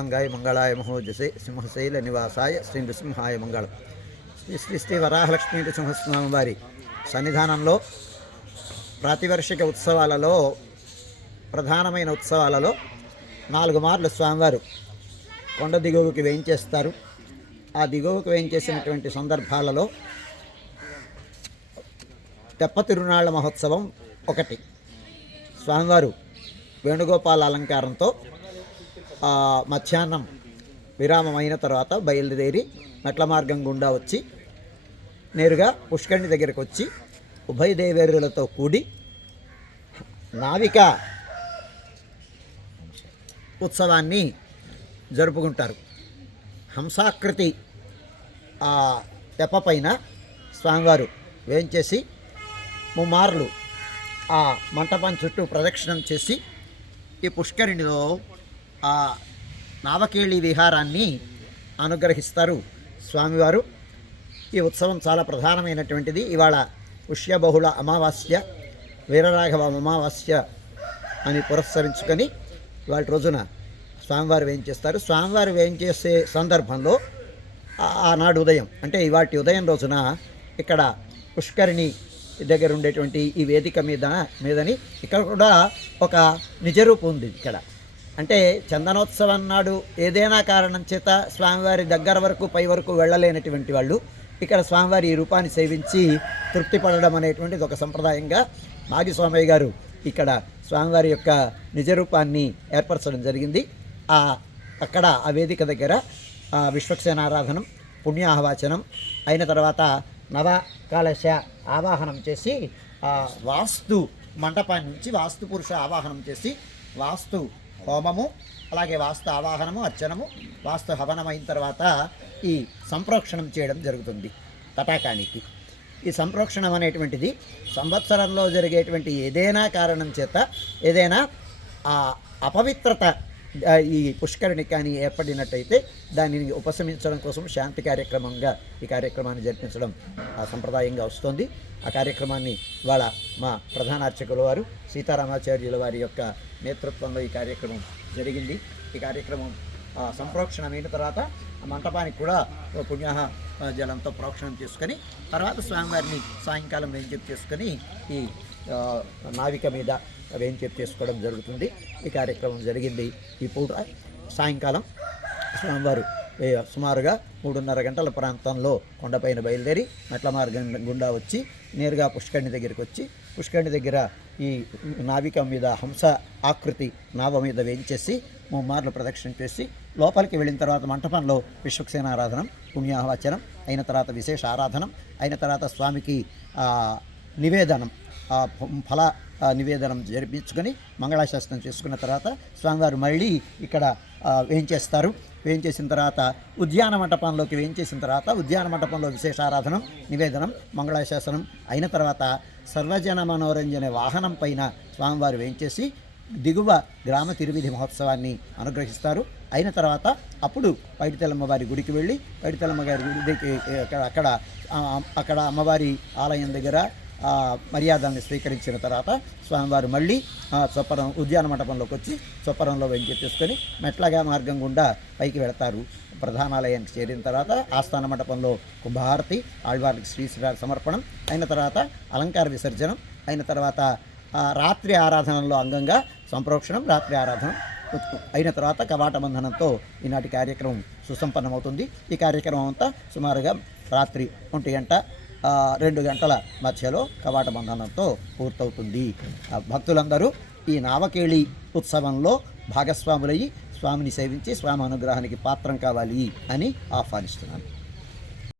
మంగాయ మంగళాయ మహోజసే సింహశైల నివాసాయ శ్రీ నృసింహాయ మంగళం. శ్రీ శ్రీ వరాహలక్ష్మీ నృసింహస్వామి వారి సన్నిధానంలో ప్రాతివర్షిక ఉత్సవాలలో ప్రధానమైన ఉత్సవాలలో 4 మార్లు స్వామివారు కొండ దిగువకి వేయించేస్తారు. ఆ దిగువకు వేయించేసినటువంటి సందర్భాలలో తెప్ప తిరునాళ్ల మహోత్సవం ఒకటి. స్వామివారు వేణుగోపాల అలంకారంతో మధ్యాహ్నం విరామమైన తర్వాత బయలుదేరి మెట్ల మార్గం గుండా వచ్చి నేరుగా పుష్కరిణి దగ్గరికి వచ్చి ఉభయ దేవేరులతో కూడి నావిక ఉత్సవాన్ని జరుపుకుంటారు. హంసాకృతి తెప్ప పైన స్వామివారు వేయించేసి 3 మార్లు ఆ మంటపం చుట్టూ ప్రదక్షిణం చేసి ఈ పుష్కరిణిలో ఆ నావకేళి విహారాన్ని అనుగ్రహిస్తారు స్వామివారు. ఈ ఉత్సవం చాలా ప్రధానమైనటువంటిది. ఇవాళ పుష్యబహుళ అమావాస్య, వీరరాఘవ అమావాస్య అని పురస్కరించుకొని ఇవాళ రోజున స్వామివారు వేయించేస్తారు. స్వామివారు వేయించేసే సందర్భంలో ఆనాడు ఉదయం అంటే ఇవాటి ఉదయం రోజున ఇక్కడ పుష్కరిణి దగ్గర ఉండేటువంటి ఈ వేదిక మీదని ఇక్కడ కూడా ఒక నిజరూపం ఉంది. ఇక్కడ అంటే చందనోత్సవం నాడు ఏదైనా కారణం చేత స్వామివారి దగ్గర వరకు పై వరకు వెళ్ళలేనటువంటి వాళ్ళు ఇక్కడ స్వామివారి ఈ రూపాన్ని సేవించి తృప్తి పడడం అనేటువంటిది ఒక సంప్రదాయంగా నాగిస్వామయ్య గారు ఇక్కడ స్వామివారి యొక్క నిజరూపాన్ని ఏర్పరచడం జరిగింది. అక్కడ ఆ వేదిక దగ్గర విశ్వక్సేన ఆరాధనం, పుణ్యాహవాచనం అయిన తర్వాత నవకాలశ ఆవాహనం చేసి వాస్తు మంటపాన్ని నుంచి వాస్తు పురుష ఆవాహనం చేసి వాస్తు హోమము, అలాగే వాస్తు ఆవాహనము, అర్చనము, వాస్తు హవనం అయిన తర్వాత ఈ సంప్రోక్షణం చేయడం జరుగుతుంది తటాకానికి. ఈ సంప్రోక్షణం అనేటువంటిది సంవత్సరంలో జరిగేటువంటి ఏదైనా కారణం చేత ఏదైనా అపవిత్రత ఈ పుష్కరిణి కానీ ఏర్పడినట్టయితే దానిని ఉపశమించడం కోసం శాంతి కార్యక్రమంగా ఈ కార్యక్రమాన్ని జరిపించడం సంప్రదాయంగా వస్తుంది. ఆ కార్యక్రమాన్ని ఇవాళ మా ప్రధాన అర్చకుల వారు సీతారామాచార్యుల వారి యొక్క నేతృత్వంలో ఈ కార్యక్రమం జరిగింది. ఈ కార్యక్రమం సంప్రోక్షణమైన తర్వాత మంటపానికి కూడా పుణ్యాహ జలంతో ప్రోక్షణం చేసుకొని తర్వాత స్వామివారిని సాయంకాలం వేంచేపు చేసుకొని ఈ నావిక మీద వేంచేపు చేసుకోవడం జరుగుతుంది. ఈ కార్యక్రమం జరిగింది. ఈ పూట సాయంకాలం స్వామివారు సుమారుగా 3:30 గంటల ప్రాంతంలో కొండపైన బయలుదేరి మెట్ల మార్గం గుండా వచ్చి నేరుగా పుష్కరిణి దగ్గరికి వచ్చి పుష్కరిణి దగ్గర ఈ నావిక మీద హంస ఆకృతి నావ మీద వేయించేసి 3 మార్లు ప్రదక్షిణ చేసి లోపలికి వెళ్ళిన తర్వాత మంటపంలో విశ్వక్సేన ఆరాధనం, పుణ్యాహవచనం అయిన తర్వాత విశేష ఆరాధనం అయిన తర్వాత స్వామికి నివేదనం, ఫల నివేదనం జరిపించుకొని మంగళాశాసనం చేసుకున్న తర్వాత స్వామివారు మళ్ళీ ఇక్కడ వేయించేస్తారు. వేయించేసిన తర్వాత ఉద్యాన మంటపంలోకి వేయించేసిన తర్వాత ఉద్యాన మంటపంలో విశేషారాధనం, నివేదనం, మంగళాశాసనం అయిన తర్వాత సర్వజన మనోరంజన వాహనం పైన స్వామివారు వేయించేసి దిగువ గ్రామ తిరువిధి మహోత్సవాన్ని అనుగ్రహిస్తారు. అయిన తర్వాత అప్పుడు పైడితల్లమ్మ వారి గుడికి వెళ్ళి పైడితల్లమ్మ గారి గుడికి అక్కడ అమ్మవారి ఆలయం దగ్గర మర్యాదల్ని స్వీకరించిన తర్వాత స్వామివారు మళ్ళీ చొప్పరం ఉద్యాన మంటపంలోకి వచ్చి చొప్పరంలో వెంచేసుకొని మెట్లగా మార్గం గుండా పైకి వెళతారు. ప్రధానాలయానికి చేరిన తర్వాత ఆస్థాన మంటపంలో కుంభహారతి, ఆళ్వార్లకి శ్రీశ్రీ సమర్పణం అయిన తర్వాత అలంకార విసర్జనం అయిన తర్వాత రాత్రి ఆరాధనలో అంగంగా సంప్రోక్షణం, రాత్రి ఆరాధన అయిన తర్వాత కవాట బంధనంతో ఈనాటి కార్యక్రమం సుసంపన్నమవుతుంది. ఈ కార్యక్రమం అంతా సుమారుగా రాత్రి 1-2 గంటల మధ్యలో కవాట బంధనంతో పూర్తవుతుంది. భక్తులందరూ ఈ నావకేళి ఉత్సవంలో భాగస్వాములయ్యి స్వామిని సేవించి స్వామి అనుగ్రహానికి పాత్రం కావాలి అని ఆహ్వానిస్తున్నాను.